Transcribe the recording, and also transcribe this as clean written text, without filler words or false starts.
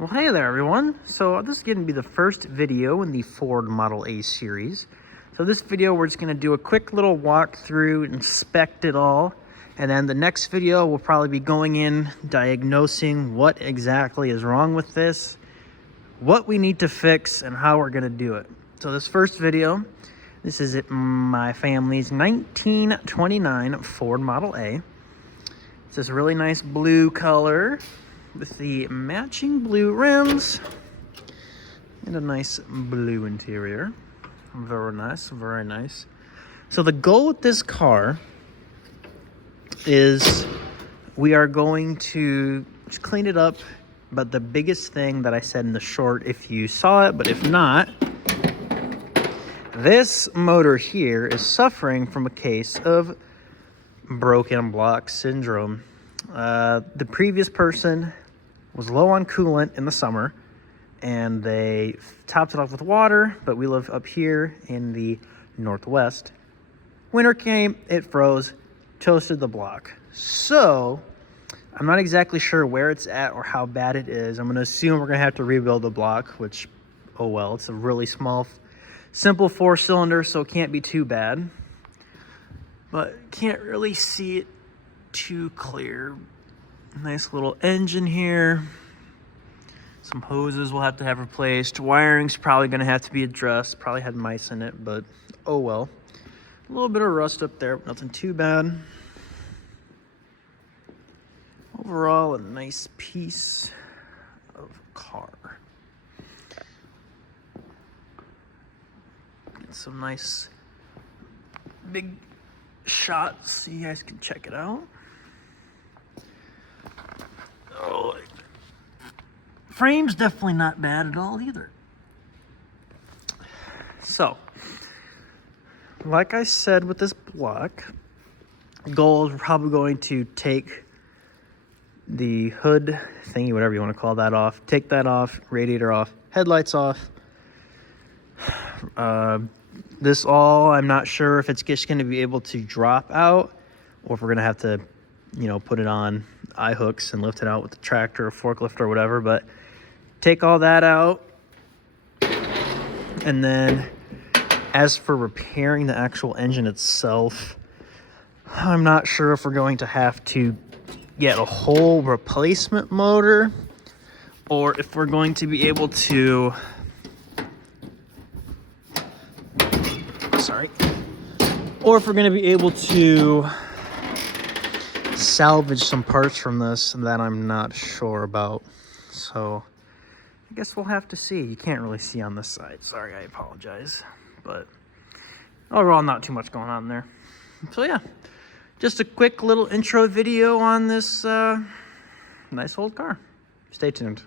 Well, hey there, everyone. So this is going to be the first video in the Ford Model A series. So this video, we're just going to do a quick little walkthrough, inspect it all, and then the next video will probably be going in, diagnosing what exactly is wrong with this, what we need to fix, and how we're going to do it. So this first video, this is my family's 1929 Ford Model A. It's this really nice blue color with the matching blue rims and a nice blue interior. Very nice, very nice. So the goal with this car is we are going to just clean it up, but the biggest thing that I said in the short, if you saw it, but if not, this motor here is suffering from a case of broken block syndrome. The previous person was low on coolant in the summer and they topped it off with water, but we live up here in the Northwest. Winter came, it froze, toasted the block. So I'm not exactly sure where it's at or how bad it is. I'm going to assume we're going to have to rebuild the block, which, oh well, it's a really small, simple 4-cylinder, so it can't be too bad. But can't really see it too clear. Nice little engine here. Some hoses we'll have to have replaced. Wiring's probably going to have to be addressed. Probably had mice in it, but oh well. A little bit of rust up there, but nothing too bad. Overall, a nice piece of car. Get some nice big shots so you guys can check it out. Oh, frame's definitely not bad at all either. So, like I said with this block, goal is probably going to take the hood thingy, whatever you want to call that, off. Take that off, radiator off, headlights off. This all, I'm not sure if it's just going to be able to drop out or if we're going to have to, put it on eye hooks and lift it out with the tractor or forklift or whatever. But take all that out. And then as for repairing the actual engine itself, I'm not sure if we're going to have to get a whole replacement motor or if we're going to be able to or if we're going to be able to salvage some parts from this that I'm not sure about. So I guess we'll have to see. You can't really see on this side. Sorry, I apologize. But overall, not too much going on there. So yeah, just a quick little intro video on this nice old car. Stay tuned.